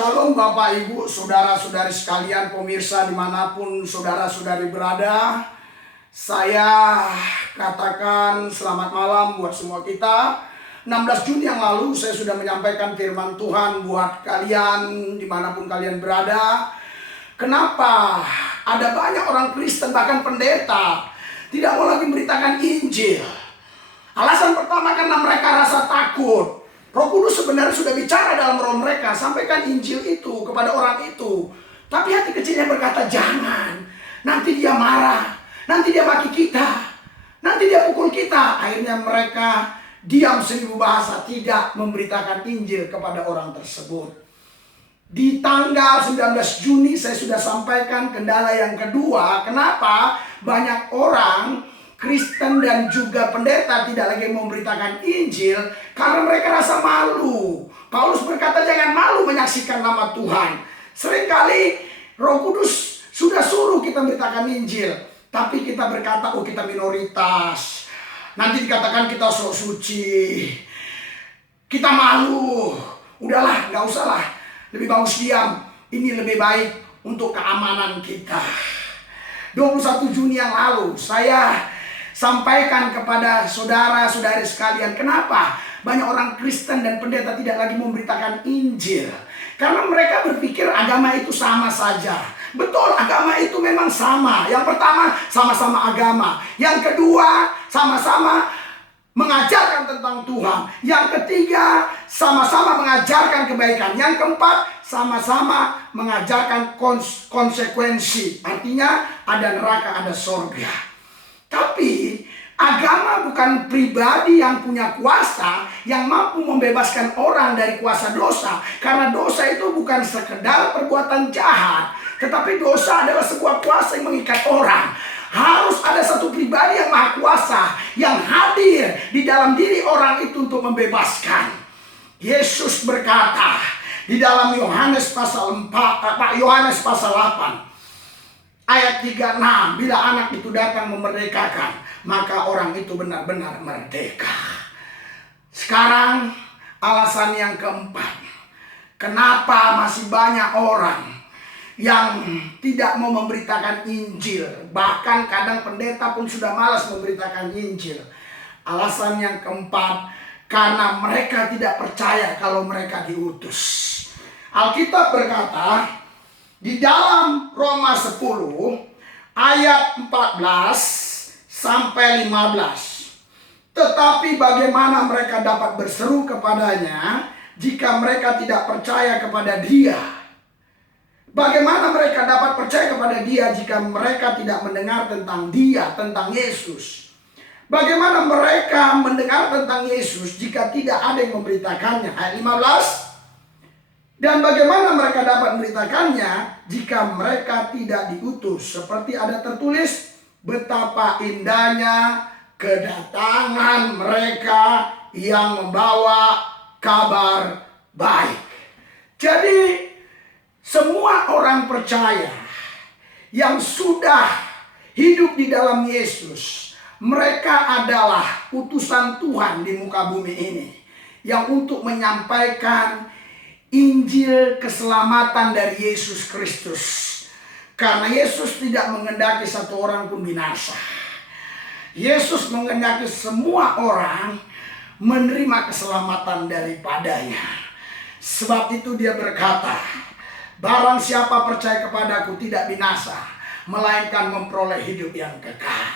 Shalom Bapak Ibu, Saudara-saudari sekalian, pemirsa dimanapun saudara-saudari berada. Saya katakan selamat malam buat semua kita. 16 Juni yang lalu saya sudah menyampaikan firman Tuhan buat kalian dimanapun kalian berada. Kenapa ada banyak orang Kristen bahkan pendeta tidak mau lagi memberitakan Injil? Alasan pertama karena mereka rasa takut. Roh Kudus sebenarnya sudah bicara dalam roh mereka, sampaikan Injil itu kepada orang itu. Tapi hati kecilnya berkata, jangan. Nanti dia marah, nanti dia maki kita, nanti dia pukul kita. Akhirnya mereka diam 1000 bahasa, tidak memberitakan Injil kepada orang tersebut. Di tanggal 19 Juni saya sudah sampaikan kendala yang kedua. Kenapa banyak orang Kristen dan juga pendeta tidak lagi memberitakan Injil? Karena mereka rasa malu. Paulus berkata jangan malu menyaksikan nama Tuhan. Seringkali Roh Kudus sudah suruh kita memberitakan Injil, tapi kita berkata, oh kita minoritas, nanti dikatakan kita sok suci, kita malu. Udahlah, gak usah lah, lebih bagus diam. Ini lebih baik untuk keamanan kita. 21 Juni yang lalu saya sampaikan kepada saudara-saudari sekalian, kenapa banyak orang Kristen dan pendeta tidak lagi memberitakan Injil? Karena mereka berpikir agama itu sama saja. Betul, agama itu memang sama. Yang pertama, sama-sama agama. Yang kedua, sama-sama mengajarkan tentang Tuhan. Yang ketiga, sama-sama mengajarkan kebaikan. Yang keempat, sama-sama mengajarkan konsekuensi. Artinya ada neraka, ada surga. Tapi agama bukan pribadi yang punya kuasa yang mampu membebaskan orang dari kuasa dosa. Karena dosa itu bukan sekedar perbuatan jahat, tetapi dosa adalah sebuah kuasa yang mengikat orang. Harus ada satu pribadi yang maha kuasa yang hadir di dalam diri orang itu untuk membebaskan. Yesus berkata di dalam Yohanes pasal 8 ayat 36, bila anak itu datang memerdekakan, maka orang itu benar-benar merdeka. Sekarang alasan yang keempat, kenapa masih banyak orang yang tidak mau memberitakan Injil. Bahkan kadang pendeta pun sudah malas memberitakan Injil. Alasan yang keempat, karena mereka tidak percaya kalau mereka diutus. Alkitab berkata di dalam Roma 10 ayat 14 sampai 15. Tetapi bagaimana mereka dapat berseru kepadanya jika mereka tidak percaya kepada Dia? Bagaimana mereka dapat percaya kepada Dia jika mereka tidak mendengar tentang Dia, tentang Yesus? Bagaimana mereka mendengar tentang Yesus jika tidak ada yang memberitakannya? Ayat 15. Dan bagaimana mereka dapat memberitakannya jika mereka tidak diutus? Seperti ada tertulis, betapa indahnya kedatangan mereka yang membawa kabar baik. Jadi semua orang percaya yang sudah hidup di dalam Yesus, mereka adalah utusan Tuhan di muka bumi ini yang untuk menyampaikan Injil keselamatan dari Yesus Kristus. Karena Yesus tidak mengendaki satu orang pun binasa. Yesus mengendaki semua orang menerima keselamatan daripadanya. Sebab itu dia berkata, barang siapa percaya kepadaku tidak binasa, melainkan memperoleh hidup yang kekal.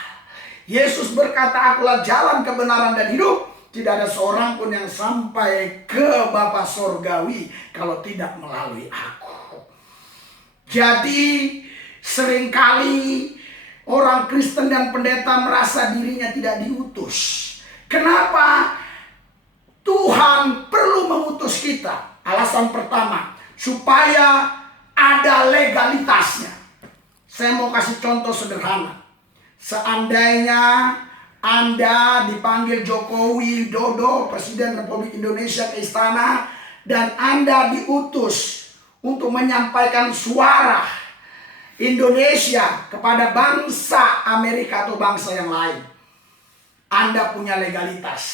Yesus berkata, akulah jalan, kebenaran dan hidup. Tidak ada seorang pun yang sampai ke Bapa Sorgawi kalau tidak melalui aku. Jadi seringkali orang Kristen dan pendeta merasa dirinya tidak diutus. Kenapa? Tuhan perlu mengutus kita. Alasan pertama, supaya ada legalitasnya. Saya mau kasih contoh sederhana. Seandainya Anda dipanggil Jokowi Widodo, Presiden Republik Indonesia, ke istana, dan Anda diutus untuk menyampaikan suara Indonesia kepada bangsa Amerika atau bangsa yang lain. Anda punya legalitas.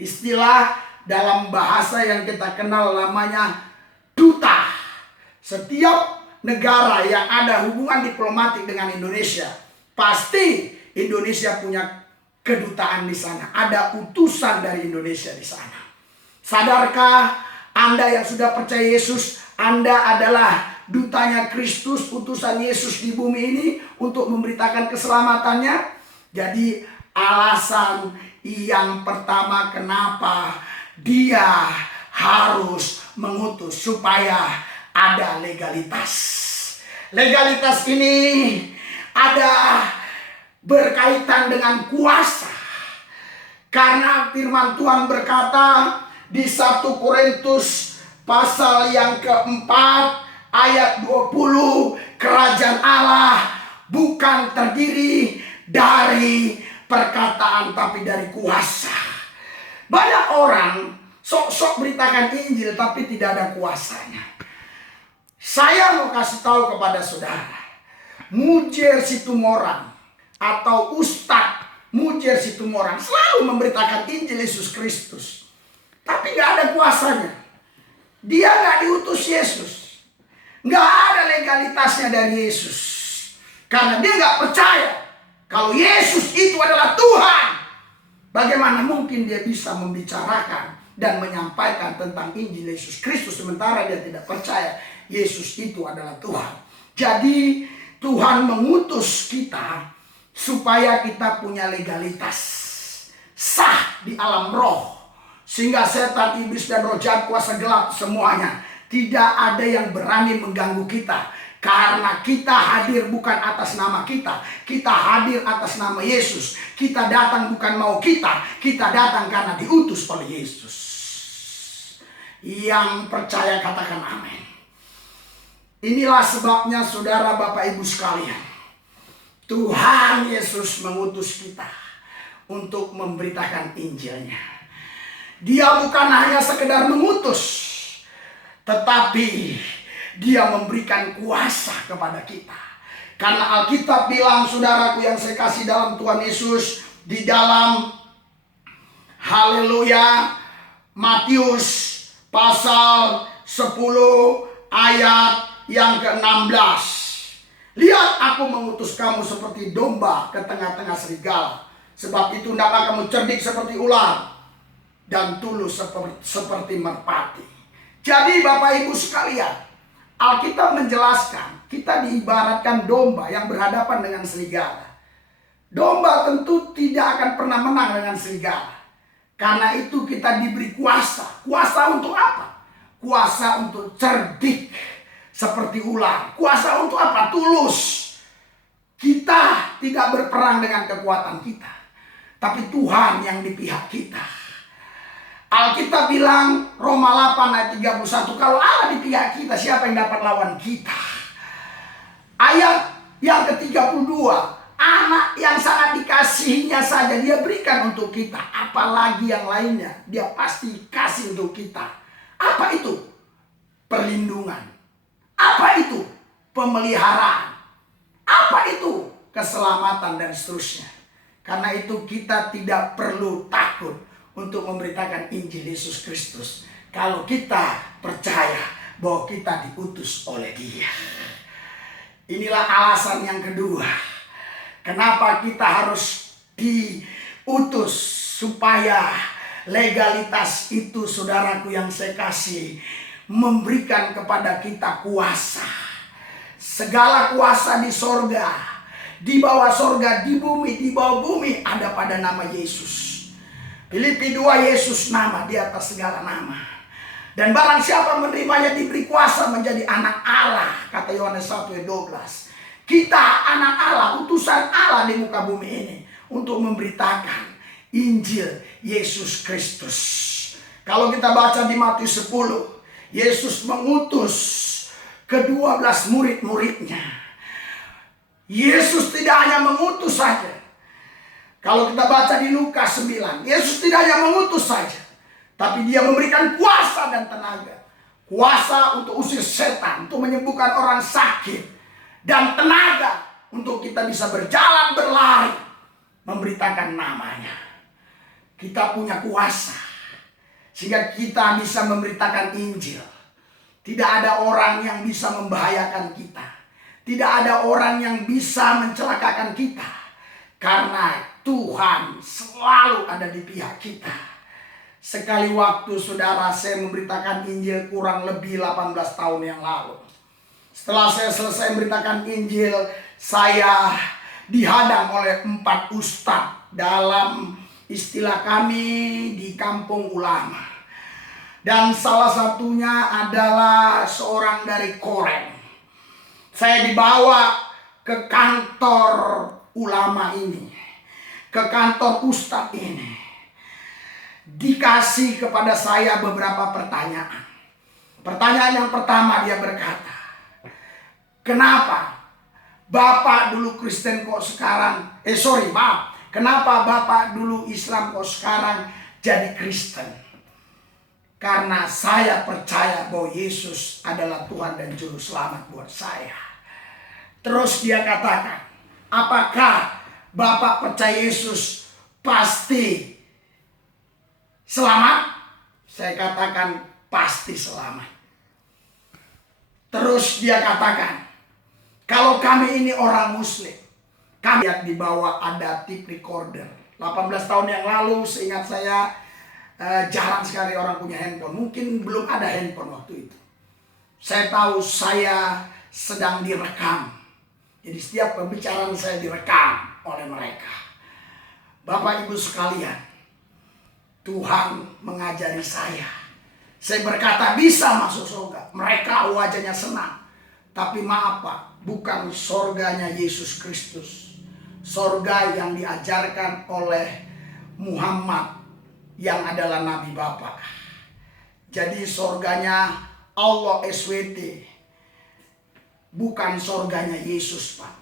Istilah dalam bahasa yang kita kenal namanya duta. Setiap negara yang ada hubungan diplomatik dengan Indonesia, pasti Indonesia punya kedutaan di sana. Ada utusan dari Indonesia di sana. Sadarkah Anda yang sudah percaya Yesus, Anda adalah dutanya Kristus, utusan Yesus di bumi ini untuk memberitakan keselamatannya? Jadi alasan yang pertama kenapa dia harus mengutus, supaya ada legalitas. Legalitas ini ada berkaitan dengan kuasa. Karena firman Tuhan berkata di 1 Korintus pasal yang keempat ayat 20, kerajaan Allah bukan terdiri dari perkataan tapi dari kuasa. Banyak orang sok-sok beritakan Injil tapi tidak ada kuasanya. Saya mau kasih tahu kepada saudara, Mujer Situmorang atau Ustadz Mujer Situmorang selalu memberitakan Injil Yesus Kristus, tapi gak ada kuasanya. Dia gak diutus Yesus, gak ada legalitasnya dari Yesus, karena dia gak percaya kalau Yesus itu adalah Tuhan. Bagaimana mungkin dia bisa membicarakan dan menyampaikan tentang Injil Yesus Kristus sementara dia tidak percaya Yesus itu adalah Tuhan. Jadi Tuhan mengutus kita supaya kita punya legalitas sah di alam roh, sehingga setan, iblis, dan roh jahat, kuasa gelap semuanya tidak ada yang berani mengganggu kita. Karena kita hadir bukan atas nama kita, kita hadir atas nama Yesus. Kita datang bukan mau kita datang karena diutus oleh Yesus. Yang percaya katakan amin. Inilah sebabnya saudara, Bapak, Ibu sekalian, Tuhan Yesus mengutus kita untuk memberitakan Injilnya. Dia bukan hanya sekedar mengutus, tetapi dia memberikan kuasa kepada kita. Karena Alkitab bilang, saudaraku yang saya kasih dalam Tuhan Yesus, di dalam haleluya Matius pasal 10 ayat yang ke-16. Lihat, aku mengutus kamu seperti domba ke tengah-tengah serigala. Sebab itu hendaklah kamu cerdik seperti ular dan tulus seperti merpati. Jadi Bapak Ibu sekalian, Alkitab menjelaskan kita diibaratkan domba yang berhadapan dengan serigala. Domba tentu tidak akan pernah menang dengan serigala. Karena itu kita diberi kuasa. Kuasa untuk apa? Kuasa untuk cerdik seperti ular. Kuasa untuk apa? Tulus. Kita tidak berperang dengan kekuatan kita, tapi Tuhan yang di pihak kita. Alkitab bilang, Roma 8 ayat 31, kalau Allah di pihak kita, siapa yang dapat lawan kita? Ayat yang ke-32, anak yang sangat dikasihinya saja dia berikan untuk kita, apalagi yang lainnya dia pasti kasih untuk kita. Apa itu? Perlindungan. Apa itu? Pemeliharaan. Apa itu? Keselamatan dan seterusnya. Karena itu kita tidak perlu takut untuk memberitakan Injil Yesus Kristus, kalau kita percaya bahwa kita diutus oleh Dia. Inilah alasan yang kedua, kenapa kita harus diutus, supaya legalitas itu, saudaraku yang saya kasih, memberikan kepada kita kuasa. Segala kuasa di sorga, di bawah sorga, di bumi, di bawah bumi ada pada nama Yesus. Filipi 2, Yesus nama di atas segala nama. Dan barang siapa menerimanya diberi kuasa menjadi anak Allah, kata Yohanes 1 ayat 12. Kita anak Allah, utusan Allah di muka bumi ini untuk memberitakan Injil Yesus Kristus. Kalau kita baca di Matius 10, Yesus mengutus ke-12 murid-muridnya. Yesus tidak hanya mengutus saja. Kalau kita baca di Lukas 9, Yesus tidak hanya mengutus saja, tapi dia memberikan kuasa dan tenaga. Kuasa untuk usir setan, untuk menyembuhkan orang sakit, dan tenaga untuk kita bisa berjalan, berlari, memberitakan namanya. Kita punya kuasa, sehingga kita bisa memberitakan Injil. Tidak ada orang yang bisa membahayakan kita. Tidak ada orang yang bisa mencelakakan kita. Karena Tuhan selalu ada di pihak kita. Sekali waktu saudara, saya memberitakan Injil kurang lebih 18 tahun yang lalu. Setelah saya selesai memberitakan Injil, saya dihadang oleh 4 ustadz, dalam istilah kami di kampung ulama. Dan salah satunya adalah seorang dari Korem. Saya dibawa ke kantor ulama ini, ke kantor ustadz ini. Dikasih kepada saya beberapa pertanyaan. Pertanyaan yang pertama, dia berkata, kenapa Bapak dulu Kristen kok sekarang, kenapa Bapak dulu Islam kok sekarang jadi Kristen? Karena saya percaya bahwa Yesus adalah Tuhan dan Juru Selamat buat saya. Terus dia katakan, apakah Bapak percaya Yesus pasti selamat? Saya katakan pasti selamat. Terus dia katakan, kalau kami ini orang Muslim, kami lihat di bawah ada tape recorder. 18 tahun yang lalu seingat saya, jarang sekali orang punya handphone. Mungkin belum ada handphone waktu itu. Saya tahu saya sedang direkam. Jadi setiap pembicaraan saya direkam oleh mereka. Bapak Ibu sekalian, Tuhan mengajari saya. Saya berkata bisa masuk surga. Mereka wajahnya senang. Tapi maaf Pak, bukan surganya Yesus Kristus. Surga yang diajarkan oleh Muhammad yang adalah Nabi Bapak. Jadi surganya Allah SWT. Bukan surganya Yesus Pak.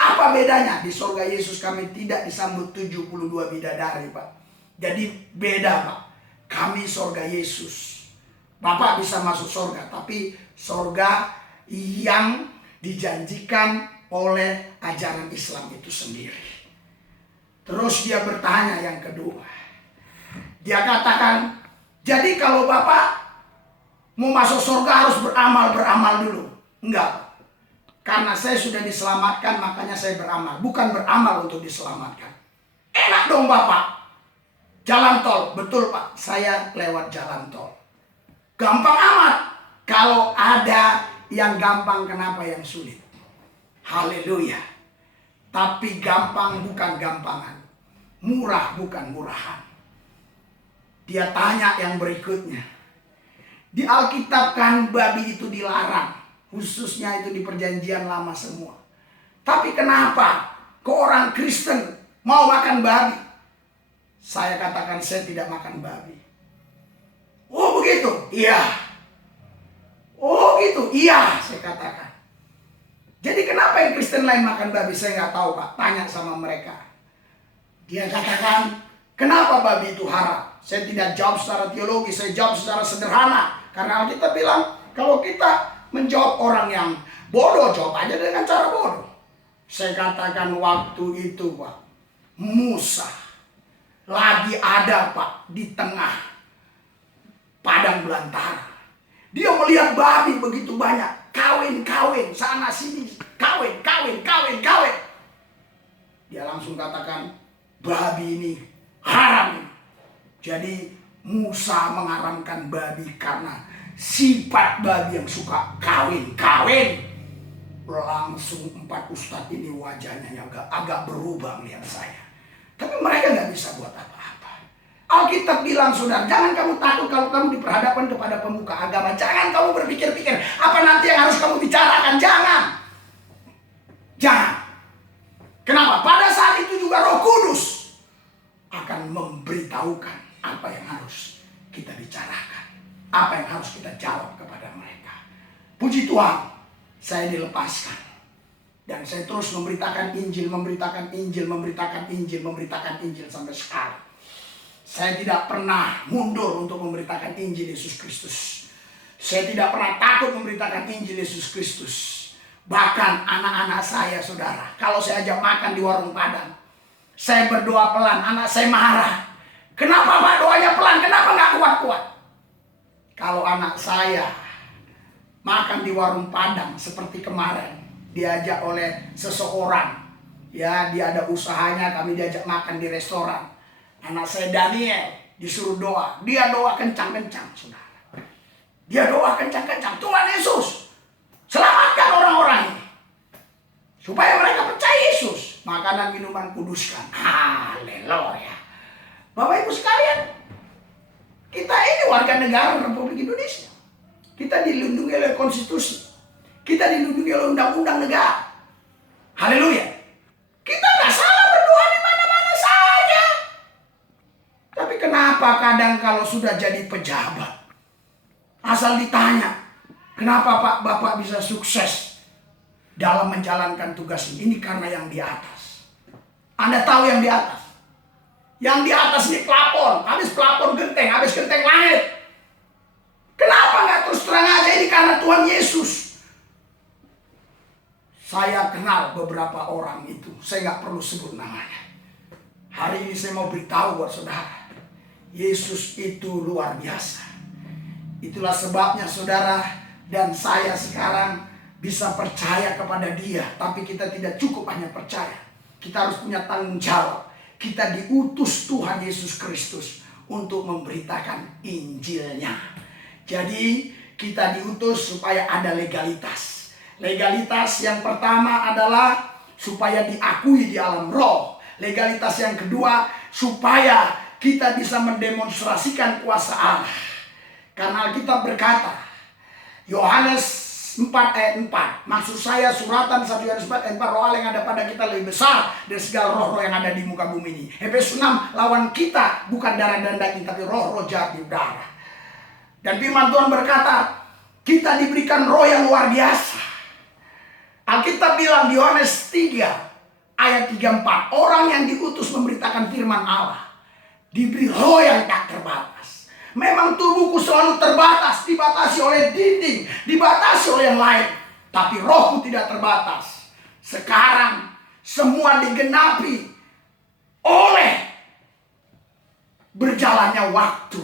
Apa bedanya? Di surga Yesus kami tidak disambut 72 bidadari Pak. Jadi beda Pak. Kami surga Yesus. Bapak bisa masuk surga, tapi surga yang dijanjikan oleh ajaran Islam itu sendiri. Terus dia bertanya yang kedua. Dia katakan, jadi kalau Bapak mau masuk surga harus beramal dulu. Enggak. Karena saya sudah diselamatkan, makanya saya beramal. Bukan beramal untuk diselamatkan. Enak dong Bapak. Jalan tol, betul Pak, saya lewat jalan tol. Gampang amat. Kalau ada yang gampang, kenapa yang sulit? Haleluya. Tapi gampang bukan gampangan. Murah bukan murahan. Dia tanya yang berikutnya. Di Alkitab kan babi itu dilarang. Khususnya itu di perjanjian lama semua. Tapi kenapa ke orang Kristen mau makan babi? Saya katakan saya tidak makan babi. Oh begitu? Iya. Oh gitu? Iya, saya katakan. Jadi kenapa yang Kristen lain makan babi? Saya nggak tahu Pak. Tanya sama mereka. Dia katakan, kenapa babi itu haram? Saya tidak jawab secara teologi, saya jawab secara sederhana. Karena Alkitab bilang, kalau kita menjawab orang yang bodoh, jawab aja dengan cara bodoh. Saya katakan waktu itu Pak, Musa lagi ada Pak di tengah padang belantara. Dia melihat babi begitu banyak, kawin sana sini, kawin. Dia langsung katakan, babi ini haram. Jadi Musa mengharamkan babi karena sifat babi yang suka kawin. Langsung 4 ustadz ini wajahnya agak berubah melihat saya. Tapi mereka nggak bisa buat apa-apa. Alkitab bilang, saudara, jangan kamu takut kalau kamu diperhadapkan kepada pemuka agama. Jangan kamu berpikir-pikir apa nanti yang harus kamu bicarakan. Jangan. Kenapa? Pada saat itu juga Roh Kudus akan memberitahukan apa yang harus kita bicarakan. Apa yang harus kita jawab kepada mereka. Puji Tuhan, saya dilepaskan. Dan saya terus memberitakan Injil sampai sekarang. Saya tidak pernah mundur untuk memberitakan Injil Yesus Kristus. Saya tidak pernah takut memberitakan Injil Yesus Kristus. Bahkan anak-anak saya, saudara, kalau saya ajak makan di warung Padang, saya berdoa pelan, anak saya marah. Kenapa Pak doanya pelan? Kenapa nggak kuat-kuat? Kalau anak saya makan di warung Padang seperti kemarin. Diajak oleh seseorang. Ya, dia ada usahanya, kami diajak makan di restoran. Anak saya Daniel disuruh doa. Dia doa kencang-kencang, saudara. Dia doa kencang-kencang. Tuhan Yesus, selamatkan orang-orang ini. Supaya mereka percaya Yesus. Makanan minuman kuduskan. Haleluya. Bapak Ibu sekalian, kita ini warga negara Republik Indonesia. Kita dilindungi oleh konstitusi. Kita dilindungi oleh undang-undang negara. Haleluya. Kita nggak salah berdoa di mana-mana saja. Tapi kenapa kadang kalau sudah jadi pejabat, asal ditanya, kenapa Pak Bapak bisa sukses dalam menjalankan tugas ini? Ini karena yang di atas. Anda tahu yang di atas? Yang di atas ini pelapon. Habis pelapon genteng, habis genteng langit. Kenapa nggak terus terang aja? Ini karena Tuhan Yesus. Saya kenal beberapa orang itu. Saya nggak perlu sebut namanya. Hari ini saya mau beritahu buat saudara. Yesus itu luar biasa. Itulah sebabnya saudara dan saya sekarang bisa percaya kepada Dia, tapi kita tidak cukup hanya percaya. Kita harus punya tanggung jawab. Kita diutus Tuhan Yesus Kristus untuk memberitakan Injilnya. Jadi kita diutus supaya ada legalitas. Legalitas yang pertama adalah supaya diakui di alam roh. Legalitas yang kedua supaya kita bisa mendemonstrasikan kuasa Allah. Karena Alkitab berkata, Yohanes 4 ayat 4. Maksud saya suratan 1 Yohanes 4 ayat 4, roh Allah yang ada pada kita lebih besar dari segala roh-roh yang ada di muka bumi ini. Efesus 6, lawan kita bukan darah dan daging, tapi roh-roh jahat di udara. Dan firman Tuhan berkata, kita diberikan roh yang luar biasa. Alkitab bilang di Yohanes 3 ayat 34, orang yang diutus memberitakan firman Allah diberi roh yang tak terbatas. Memang tubuhku selalu terbatas, dibatasi oleh dinding, dibatasi oleh yang lain. Tapi rohku tidak terbatas. Sekarang semua digenapi oleh berjalannya waktu.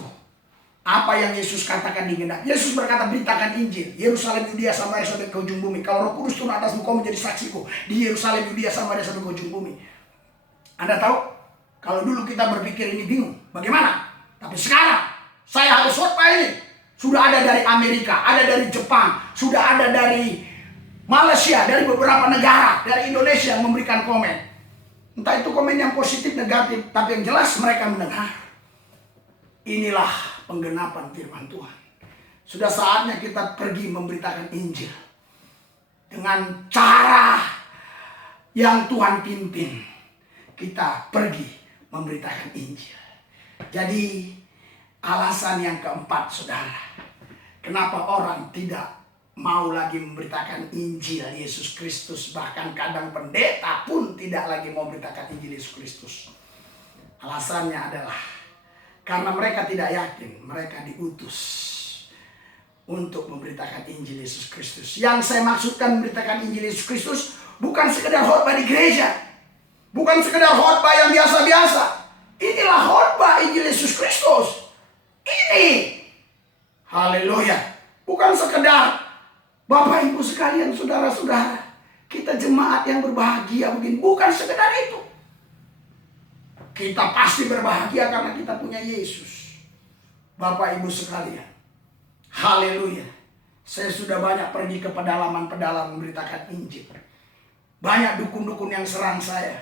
Apa yang Yesus katakan digenapi? Yesus berkata, beritakan Injil. Yerusalem, Yudea, Samaria sampai ke ujung bumi. Kalau Roh Kudus turun atasmu, kau menjadi saksiku di Yerusalem, Yudea, Samaria sampai ke ujung bumi. Anda tahu? Kalau dulu kita berpikir ini bingung, bagaimana? Tapi sekarang saya habis khotbah ini sudah ada dari Amerika, ada dari Jepang, sudah ada dari Malaysia, dari beberapa negara, dari Indonesia yang memberikan komen. Entah itu komen yang positif, negatif, tapi yang jelas mereka mendengar. Inilah penggenapan firman Tuhan. Sudah saatnya kita pergi memberitakan Injil dengan cara yang Tuhan pimpin. Kita pergi memberitakan Injil. Jadi alasan yang keempat, saudara, kenapa orang tidak mau lagi memberitakan Injil Yesus Kristus, bahkan kadang pendeta pun tidak lagi mau memberitakan Injil Yesus Kristus. Alasannya adalah karena mereka tidak yakin mereka diutus untuk memberitakan Injil Yesus Kristus. Yang saya maksudkan memberitakan Injil Yesus Kristus bukan sekedar khotbah di gereja, bukan sekedar khotbah yang biasa-biasa. Inilah khotbah Injil Yesus Kristus. Ini, haleluya, bukan sekedar Bapak Ibu sekalian, saudara-saudara, kita jemaat yang berbahagia begini, bukan sekedar itu. Kita pasti berbahagia karena kita punya Yesus. Bapak Ibu sekalian, haleluya. Saya sudah banyak pergi ke pedalaman-pedalaman memberitakan Injil. Banyak dukun-dukun yang serang saya,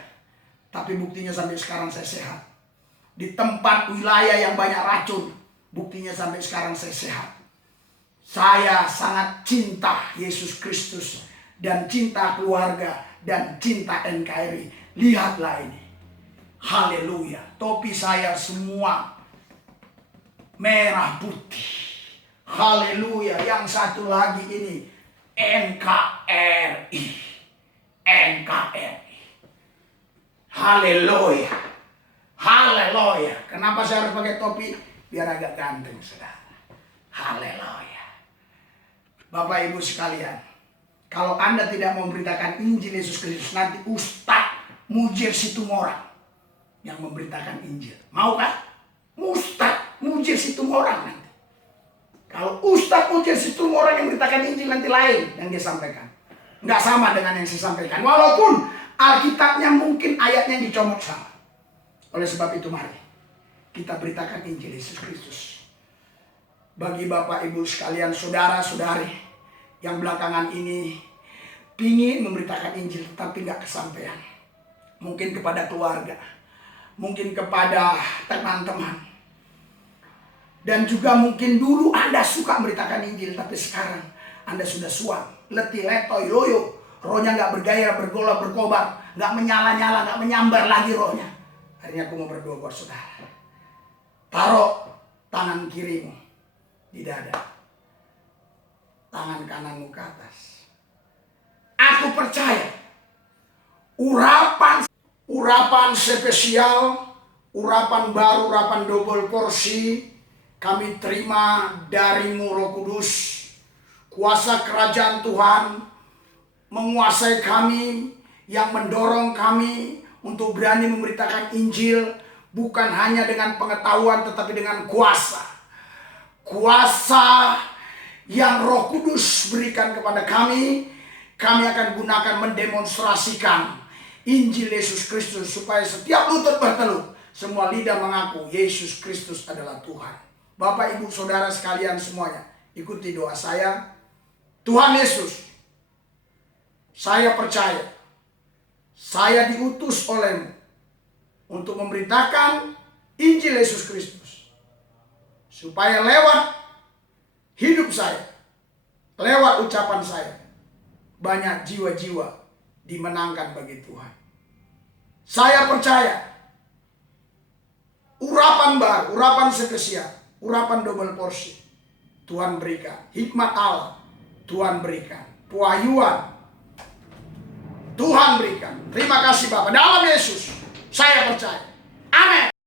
tapi buktinya sampai sekarang saya sehat. Di tempat wilayah yang banyak racun, buktinya sampai sekarang saya sehat. Saya sangat cinta Yesus Kristus dan cinta keluarga dan cinta NKRI. Lihatlah ini. Haleluya. Topi saya semua merah putih. Haleluya. Yang satu lagi ini NKRI. NKRI. Haleluya. Haleluya. Kenapa saya harus pakai topi? Biar agak ganteng, saudara. Haleluya. Bapak Ibu sekalian, kalau Anda tidak memberitakan Injil Yesus Kristus, nanti Ustadz Mujir Situmorang yang memberitakan Injil. Maukah? Ustadz Mujir Situmorang nanti. Kalau Ustadz Ujian Situm orang yang memberitakan Injil nanti lain yang dia sampaikan. Nggak sama dengan yang saya sampaikan. Walaupun Alkitabnya mungkin ayatnya dicomot sama. Oleh sebab itu mari kita beritakan Injil Yesus Kristus. Bagi Bapak Ibu sekalian, saudara-saudari yang belakangan ini pingin memberitakan Injil tapi nggak kesampaian. Mungkin kepada keluarga, mungkin kepada teman-teman. Dan juga mungkin dulu Anda suka memberitakan Injil, tapi sekarang Anda sudah suam, letih, letoy, loyo. Rohnya nggak bergairah, bergolak, berkobar, nggak menyala-nyala, nggak menyambar lagi rohnya. Akhirnya aku mau berdoa buat saudara. Taruh tangan kirimu di dada, tangan kananmu ke atas. Aku percaya urapan spesial, urapan baru, urapan double porsi kami terima darimu Roh Kudus. Kuasa kerajaan Tuhan menguasai kami, yang mendorong kami untuk berani memberitakan Injil, bukan hanya dengan pengetahuan tetapi dengan kuasa. Kuasa yang Roh Kudus berikan kepada kami, kami akan gunakan mendemonstrasikan Injil Yesus Kristus supaya setiap lutut bertelut, semua lidah mengaku Yesus Kristus adalah Tuhan. Bapak, Ibu, Saudara sekalian semuanya, ikuti doa saya. Tuhan Yesus, saya percaya, saya diutus oleh-Mu untuk memberitakan Injil Yesus Kristus. Supaya lewat hidup saya, lewat ucapan saya, banyak jiwa-jiwa dimenangkan bagi Tuhan. Saya percaya, urapan baru, urapan spesial, urapan double porsi Tuhan berikan, hikmat Allah Tuhan berikan, pewahyuan Tuhan berikan. Terima kasih Bapak. Dalam Yesus saya percaya